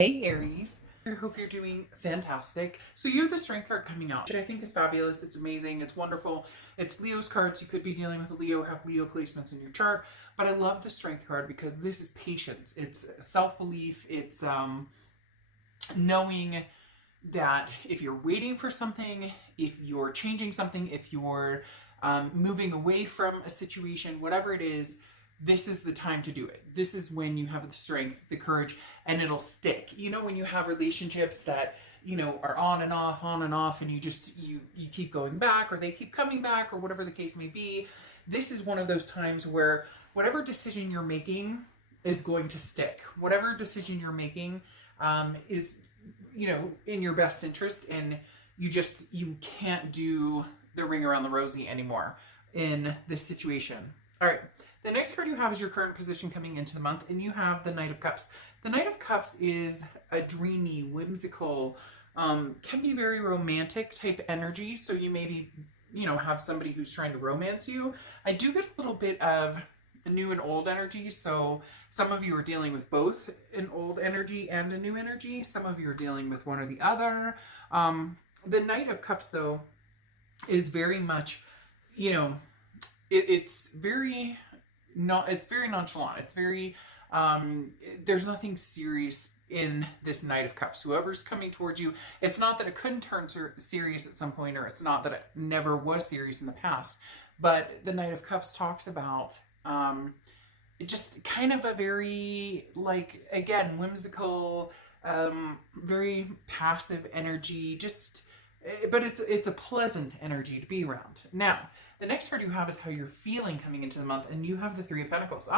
Hey Aries, I hope you're doing fantastic. So you have the Strength card coming out, which I think is fabulous. It's amazing. It's wonderful. It's Leo's cards. You could be dealing with a Leo, have Leo placements in your chart. But I love the Strength card because this is patience. It's self-belief. It's knowing that if you're waiting for something, if you're changing something, if you're moving away from a situation, whatever it is, this is the time to do it. This is when you have the strength, the courage, and it'll stick. You know, when you have relationships that, you know, are on and off, and you keep going back, or they keep coming back, or whatever the case may be. This is one of those times where whatever decision you're making is going to stick. Whatever decision you're making is, you know, in your best interest, and you can't do the ring around the rosy anymore in this situation. All right. The next card you have is your current position coming into the month, and you have the Knight of Cups. The Knight of Cups is a dreamy, whimsical, can be very romantic type energy. So you maybe, you know, have somebody who's trying to romance you. I do get a little bit of a new and old energy. So some of you are dealing with both an old energy and a new energy. Some of you are dealing with one or the other. The Knight of Cups, though, is very much, you know, it's very nonchalant. It's very, there's nothing serious in this Knight of Cups. Whoever's coming towards you, it's not that it couldn't turn serious at some point, or it's not that it never was serious in the past, but the Knight of Cups talks about just kind of a very, like, again, whimsical, very passive energy, just, but it's a pleasant energy to be around. Now, the next card you have is how you're feeling coming into the month, and you have the Three of Pentacles.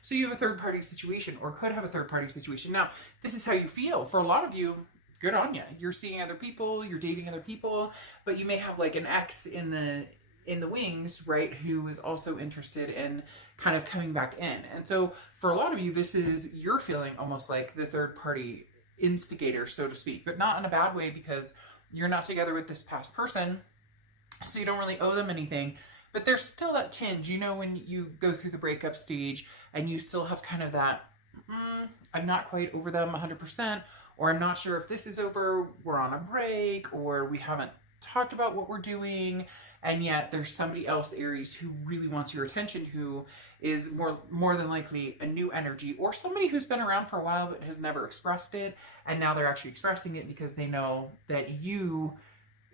So you have a third-party situation, or could have a third-party situation. Now, this is how you feel. For a lot of you, good on you. You're seeing other people, you're dating other people, but you may have like an ex in the wings, right, who is also interested in kind of coming back in. And so for a lot of you, this is, you're feeling almost like the third-party instigator, so to speak, but not in a bad way, because you're not together with this past person, so you don't really owe them anything, but there's still that tinge, you know, when you go through the breakup stage and you still have kind of that, I'm not quite over them 100%, or I'm not sure if this is over, we're on a break, or we haven't talked about what we're doing, and yet there's somebody else, Aries, who really wants your attention, who is more than likely a new energy, or somebody who's been around for a while but has never expressed it, and now they're actually expressing it because they know that you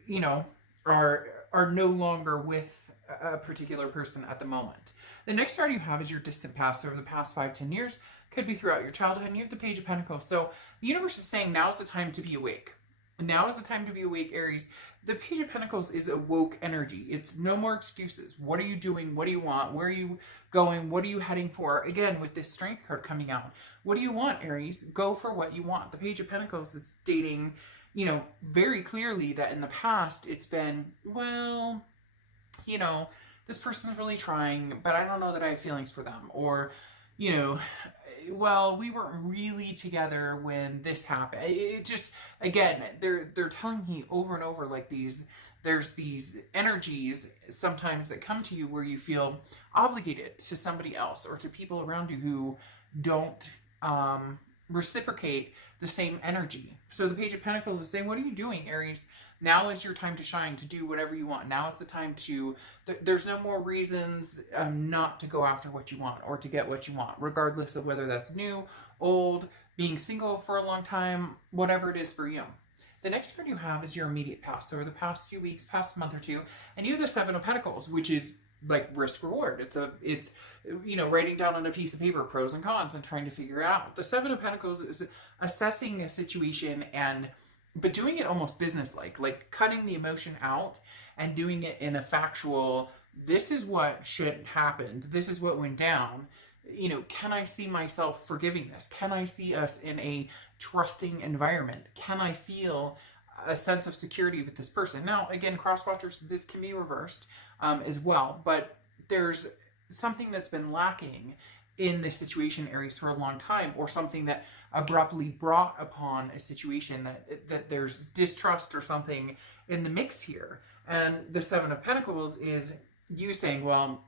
know, are no longer with a particular person at the moment. The next card you have is your distant past, over the past 5-10 years, could be throughout your childhood, and you have the Page of Pentacles. So the universe is saying now is the time to be awake. Now is the time to be awake, Aries. The Page of Pentacles is a woke energy. It's no more excuses. What are you doing? What do you want? Where are you going? What are you heading for? Again, with this Strength card coming out, what do you want, Aries? Go for what you want. The Page of Pentacles is stating, you know, very clearly that in the past it's been, well, you know, this person's really trying, but I don't know that I have feelings for them. Or, you know, well, we weren't really together when this happened. It just, again, they're telling me over and over, like, there's these energies sometimes that come to you where you feel obligated to somebody else or to people around you who don't reciprocate the same energy. So the Page of Pentacles is saying, what are you doing, Aries? Now is your time to shine, to do whatever you want. Now is the time to, there's no more reasons not to go after what you want or to get what you want, regardless of whether that's new, old, being single for a long time, whatever it is for you. The next card you have is your immediate past, so over the past few weeks, past month or two, and you have the Seven of Pentacles, which is like risk reward. It's you know, writing down on a piece of paper pros and cons and trying to figure it out. The Seven of Pentacles is assessing a situation, but doing it almost business-like, like cutting the emotion out and doing it in a factual, this is what should happen, this is what went down. You know, can I see myself forgiving this? Can I see us in a trusting environment? Can I feel a sense of security with this person? Now, again, cross-watchers, this can be reversed as well, but there's something that's been lacking in this situation, Aries, for a long time, or something that abruptly brought upon a situation that there's distrust or something in the mix here. And the Seven of Pentacles is you saying, well,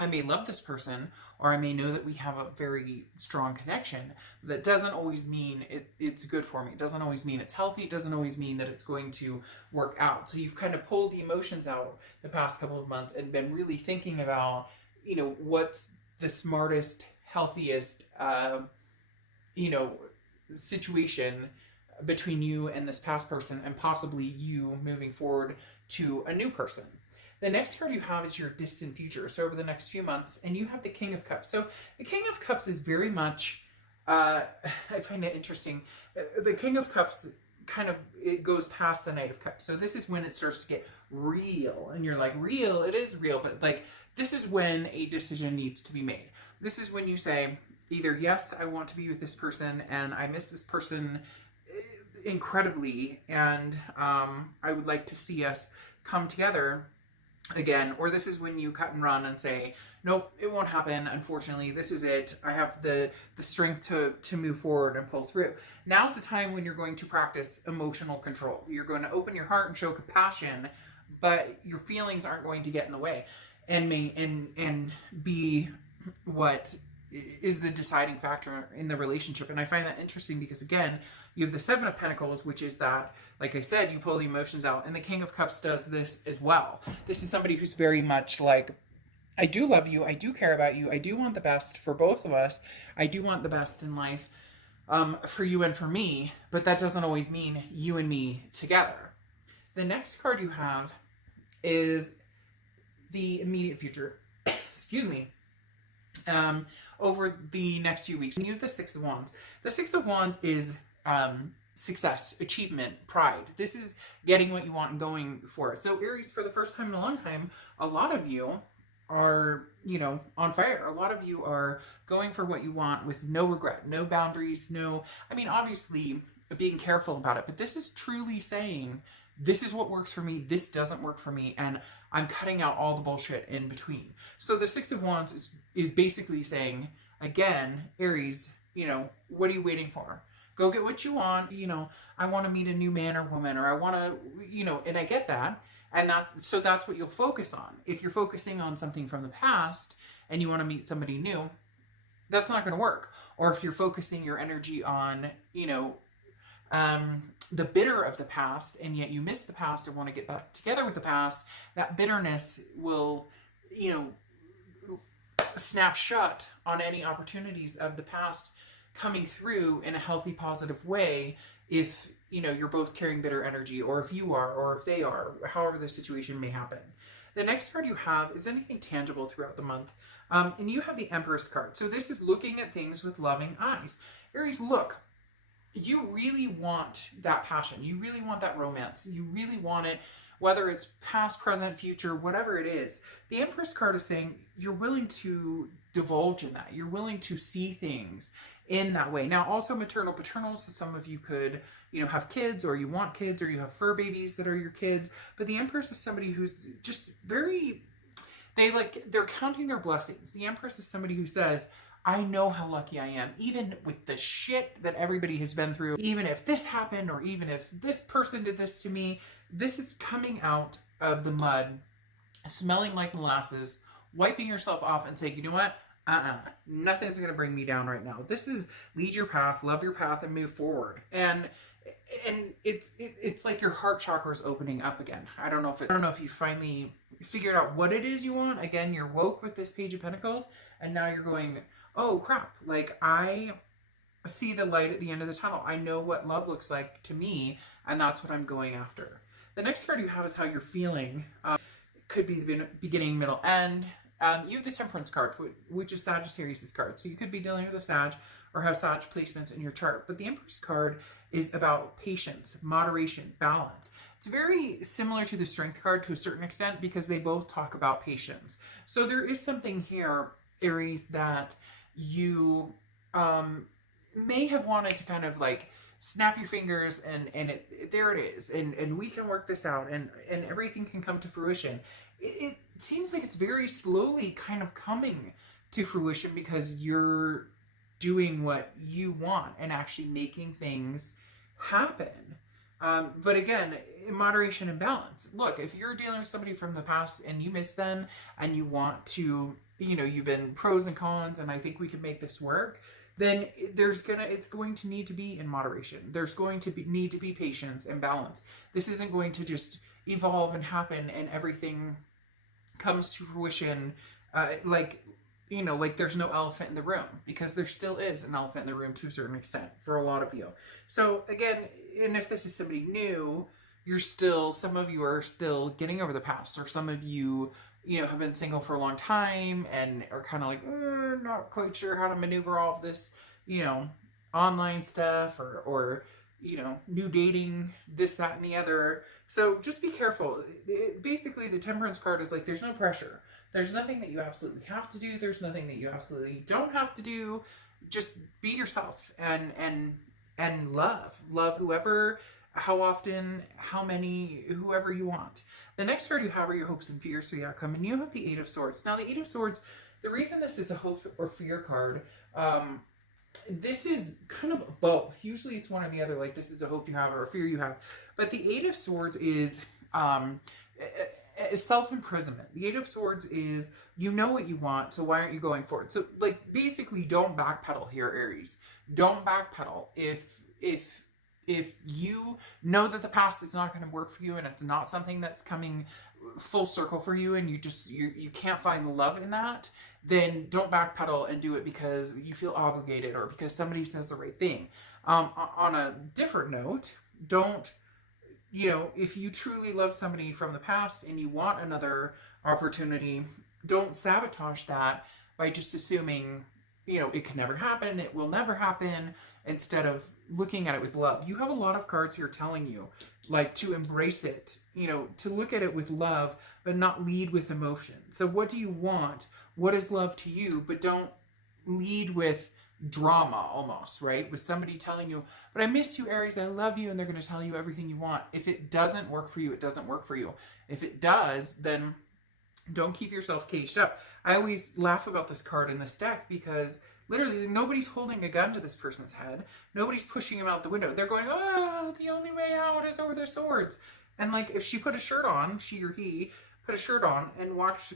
I may love this person, or I may know that we have a very strong connection. That doesn't always mean it's good for me. It doesn't always mean it's healthy. It doesn't always mean that it's going to work out. So you've kind of pulled the emotions out the past couple of months and been really thinking about, what's the smartest, healthiest, you know, situation between you and this past person, and possibly you moving forward to a new person. The next card you have is your distant future, so over the next few months, and you have the King of Cups. So the King of Cups is very much, I find it interesting. The King of Cups it goes past the Knight of Cups. So this is when it starts to get real, and you're like, real, it is real, but like, this is when a decision needs to be made. This is when you say, either yes, I want to be with this person, and I miss this person incredibly, and I would like to see us come together again, or this is when you cut and run and say, nope, it won't happen, unfortunately, this is it, I have the strength to move forward and pull through. Now's the time when you're going to practice emotional control. You're going to open your heart and show compassion, but your feelings aren't going to get in the way and be what is the deciding factor in the relationship. And I find that interesting because, again, you have the Seven of Pentacles, which is that, like I said, you pull the emotions out, and the King of Cups does this as well. This is somebody who's very much like, I do love you, I do care about you, I do want the best for both of us, I do want the best in life for you and for me, but that doesn't always mean you and me together. The next card you have is the immediate future. Excuse me. Over the next few weeks. You have the Six of Wands. The Six of Wands is success, achievement, pride. This is getting what you want and going for it. So Aries, for the first time in a long time, a lot of you are, on fire. A lot of you are going for what you want with no regret, no boundaries, obviously being careful about it, but this is truly saying, this is what works for me, this doesn't work for me, and I'm cutting out all the bullshit in between. So the Six of Wands is basically saying, again, Aries, what are you waiting for? Go get what you want. I want to meet a new man or woman, or I want to, and I get that. And that's what you'll focus on. If you're focusing on something from the past and you want to meet somebody new, that's not going to work. Or if you're focusing your energy on, the bitter of the past, and yet you miss the past and want to get back together with the past, that bitterness will, snap shut on any opportunities of the past coming through in a healthy, positive way if, you're both carrying bitter energy, or if you are, or if they are, however the situation may happen. The next card you have is anything tangible throughout the month. And you have the Empress card. So this is looking at things with loving eyes. Aries, look, you really want that passion. You really want that romance. You really want it, whether it's past, present, future, whatever it is. The Empress card is saying you're willing to divulge in that. You're willing to see things in that way. Now, also maternal, paternal, so some of you could, have kids, or you want kids, or you have fur babies that are your kids. But the Empress is somebody who's just very, they're counting their blessings. The Empress is somebody who says, I know how lucky I am, even with the shit that everybody has been through, even if this happened, or even if this person did this to me, this is coming out of the mud, smelling like molasses, wiping yourself off and saying, you know what? Nothing's going to bring me down right now. This is lead your path, love your path, and move forward. And it's like your heart chakra is opening up again. I don't know if you finally figured out what it is you want. Again, you're woke with this Page of Pentacles, and now you're going, oh crap, like I see the light at the end of the tunnel. I know what love looks like to me, and that's what I'm going after. The next card you have is how you're feeling. Could be the beginning, middle, end. You have the Temperance card, which is Sagittarius' card. So you could be dealing with a Sag or have Sag placements in your chart. But the Empress card is about patience, moderation, balance. It's very similar to the Strength card to a certain extent because they both talk about patience. So there is something here, Aries, that you may have wanted to kind of like snap your fingers and there it is, and we can work this out, and everything can come to fruition. It seems like it's very slowly kind of coming to fruition because you're doing what you want and actually making things happen. But again, in moderation and balance. Look, if you're dealing with somebody from the past and you miss them and you want to you know, you've been pros and cons, and I think we can make this work, then it's going to need to be in moderation. There's going to need to be patience and balance. This isn't going to just evolve and happen and everything comes to fruition, like, you know, like there's no elephant in the room, because there still is an elephant in the room to a certain extent for a lot of you. So again, and if this is somebody new, some of you are still getting over the past, or some of you, you know, have been single for a long time and are kind of like, not quite sure how to maneuver all of this, you know, online stuff, or you know, new dating, this, that, and the other. So just be careful. Basically, the Temperance card is like, there's no pressure. There's nothing that you absolutely have to do. There's nothing that you absolutely don't have to do. Just be yourself and love whoever, how often, how many, whoever you want. The next card you have are your hopes and fears for the outcome, and you have the Eight of Swords. Now, the Eight of Swords, the reason this is a hope or fear card, this is kind of both. Usually it's one or the other, like this is a hope you have or a fear you have. But the Eight of Swords is self-imprisonment. The Eight of Swords is, you know what you want, so why aren't you going for it? So, like, basically, don't backpedal here, Aries. Don't backpedal. If you know that the past is not going to work for you, and it's not something that's coming full circle for you, and you can't find the love in that, then don't backpedal and do it because you feel obligated or because somebody says the right thing. On a different note, don't, you know, if you truly love somebody from the past and you want another opportunity, don't sabotage that by just assuming, you know, it can never happen, it will never happen, instead of looking at it with love. You have a lot of cards here telling you, like, to embrace it, you know, to look at it with love, but not lead with emotion. So what do you want? What is love to you? But don't lead with drama almost, right? With somebody telling you, but I miss you, Aries, I love you, and they're going to tell you everything you want. If it doesn't work for you, it doesn't work for you. If it does, then don't keep yourself caged up. I always laugh about this card in this deck because literally nobody's holding a gun to this person's head. Nobody's pushing him out the window. They're going, oh, the only way out is over their swords. And like, if she put a shirt on, she or he put a shirt on and walked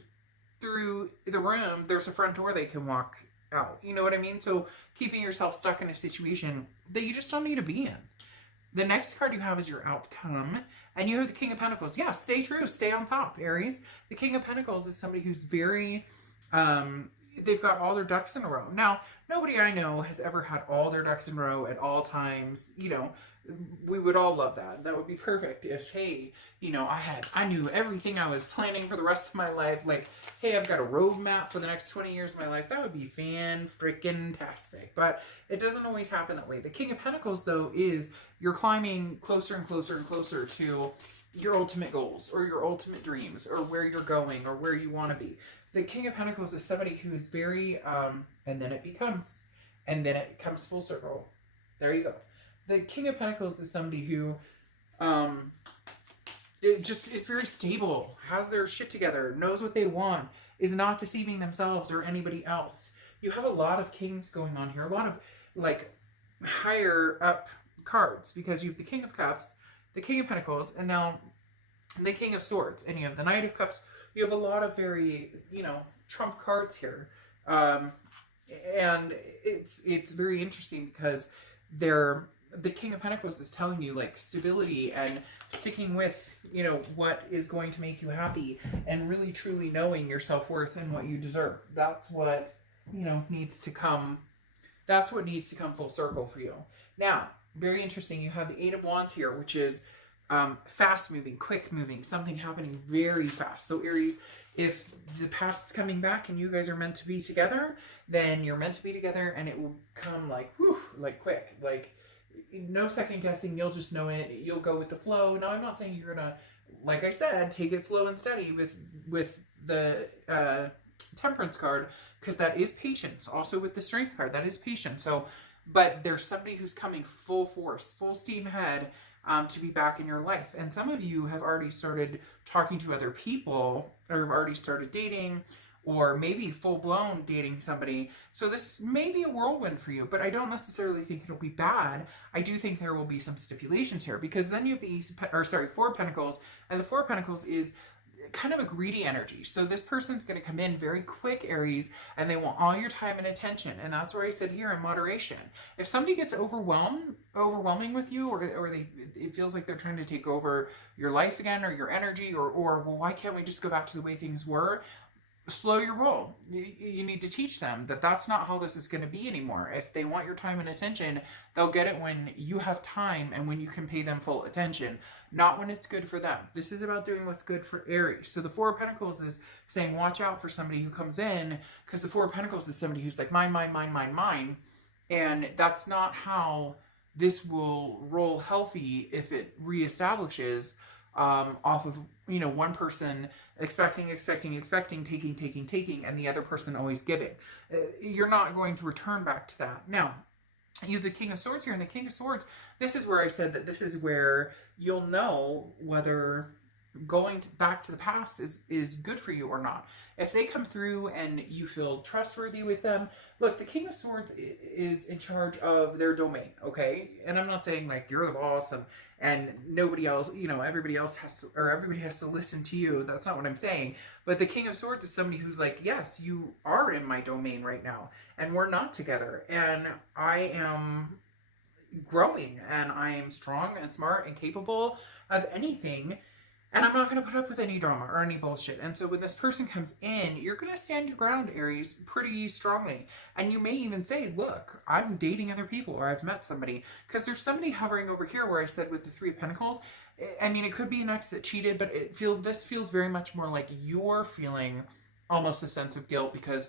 through the room, there's a front door they can walk out. You know what I mean? So keeping yourself stuck in a situation that you just don't need to be in. The next card you have is your outcome, and you have the King of Pentacles. Yeah, stay true, stay on top, Aries. The King of Pentacles is somebody who's very, they've got all their ducks in a row. Now, nobody I know has ever had all their ducks in a row at all times. You know, we would all love that. That would be perfect if, hey, you know, I knew everything I was planning for the rest of my life. Like, hey, I've got a roadmap for the next 20 years of my life. That would be fan-freaking-tastic. But it doesn't always happen that way. The King of Pentacles, though, is you're climbing closer and closer and closer to your ultimate goals or your ultimate dreams or where you're going or where you want to be. The King of Pentacles is somebody who is very, and then it comes full circle. There you go. The King of Pentacles is somebody who, it just is very stable, has their shit together, knows what they want, is not deceiving themselves or anybody else. You have a lot of kings going on here, a lot of, like, higher up cards, because you have the King of Cups, the King of Pentacles, and now the King of Swords, and you have the Knight of Cups. You have a lot of very, you know, trump cards here. And it's very interesting because the King of Pentacles is telling you, like, stability and sticking with, you know, what is going to make you happy and really truly knowing your self-worth and what you deserve. That's what, you know, needs to come. That's what needs to come full circle for you. Now, very interesting. You have the Eight of Wands here, which is fast moving, quick moving, something happening very fast. So Aries, if the past is coming back and you guys are meant to be together, then you're meant to be together, and it will come like, whew, like quick, like no second guessing. You'll just know it. You'll go with the flow. Now, I'm not saying you're gonna, like I said, take it slow and steady with the Temperance card, because that is patience. Also with the Strength card, that is patience. So, but there's somebody who's coming full force, full steam ahead, to be back in your life. And some of you have already started talking to other people, or have already started dating, or maybe full-blown dating somebody. So this may be a whirlwind for you, but I don't necessarily think it'll be bad. I do think there will be some stipulations here, because then you have the Four of Pentacles, and the Four of Pentacles is kind of a greedy energy. So this person's going to come in very quick, Aries, and they want all your time and attention. And that's where I said here in moderation. If somebody gets overwhelming with you, or it feels like they're trying to take over your life again, or your energy, or well, why can't we just go back to the way things were? Slow your roll. You need to teach them that that's not how this is going to be anymore. If they want your time and attention, they'll get it when you have time and when you can pay them full attention, not when it's good for them. This is about doing what's good for Aries. So the Four of Pentacles is saying, watch out for somebody who comes in, because the Four of Pentacles is somebody who's like, mine, mine, mine, mine, mine. And that's not how this will roll healthy if it reestablishes off of, you know, one person expecting, taking, and the other person always giving. You're not going to return back to that. Now, you have the King of Swords here, and the King of Swords, this is where I said that this is where you'll know whether going back to the past is good for you or not. If they come through and you feel trustworthy with them, look, the King of Swords is in charge of their domain, okay? And I'm not saying like you're the boss and nobody else, you know, everybody has to listen to you. That's not what I'm saying. But the King of Swords is somebody who's like, yes, you are in my domain right now, and we're not together, and I am growing, and I am strong and smart and capable of anything. And I'm not going to put up with any drama or any bullshit. And so when this person comes in, you're going to stand your ground, Aries, pretty strongly. And you may even say, look, I'm dating other people, or I've met somebody. Because there's somebody hovering over here where I said with the Three of Pentacles, I mean, it could be an ex that cheated, but this feels very much more like you're feeling almost a sense of guilt because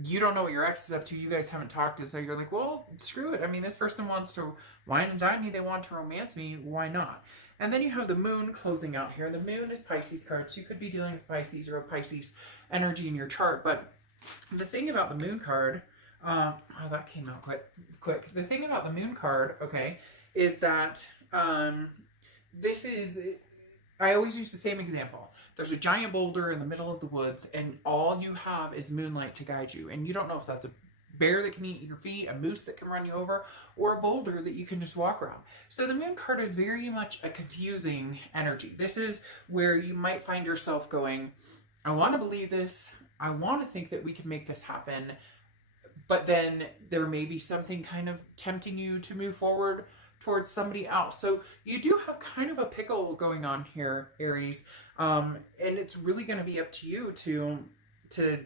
you don't know what your ex is up to. You guys haven't talked. And so you're like, well, screw it. I mean, this person wants to wine and dine me. They want to romance me. Why not? And then you have the Moon closing out here. The Moon is Pisces card, so you could be dealing with Pisces or a Pisces energy in your chart. But the thing about the Moon card, oh, that came out quick. The thing about the Moon card, okay, is that this is, I always use the same example. There's a giant boulder in the middle of the woods, and all you have is moonlight to guide you. And you don't know if that's a bear that can eat your feet, a moose that can run you over, or a boulder that you can just walk around. So the Moon card is very much a confusing energy. This is where you might find yourself going, I want to believe this. I want to think that we can make this happen. But then there may be something kind of tempting you to move forward towards somebody else. So you do have kind of a pickle going on here, Aries. And it's really going to be up to you to,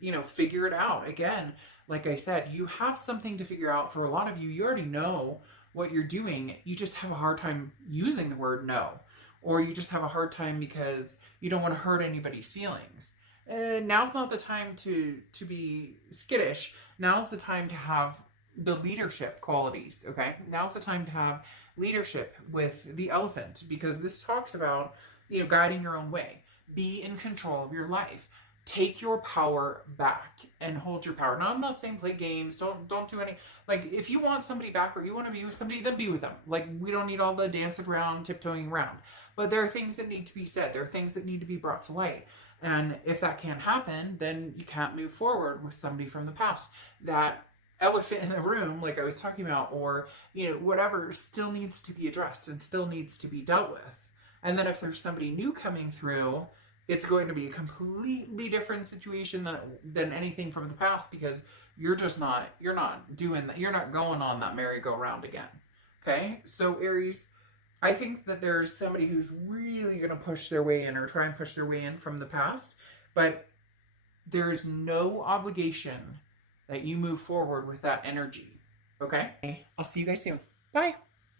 you know, figure it out. Again, like I said, you have something to figure out. For a lot of you, you already know what you're doing. You just have a hard time using the word no. Or you just have a hard time because you don't want to hurt anybody's feelings. Now's not the time to be skittish. Now's the time to have the leadership qualities, okay? Now's the time to have leadership with the Elephant, because this talks about, you know, guiding your own way. Be in control of your life. Take your power back and hold your power. Now, I'm not saying play games. Don't do any, like, if you want somebody back or you want to be with somebody, then be with them. Like, we don't need all the dancing around, tiptoeing around. But there are things that need to be said. There are things that need to be brought to light. And if that can't happen, then you can't move forward with somebody from the past. That elephant in the room, like I was talking about, or, you know, whatever, still needs to be addressed and still needs to be dealt with. And then if there's somebody new coming through, it's going to be a completely different situation than anything from the past, because you're not doing that. You're not going on that merry-go-round again. Okay? So Aries, I think that there's somebody who's really going to push their way in or try and push their way in from the past, but there's no obligation that you move forward with that energy. Okay? I'll see you guys soon. Bye.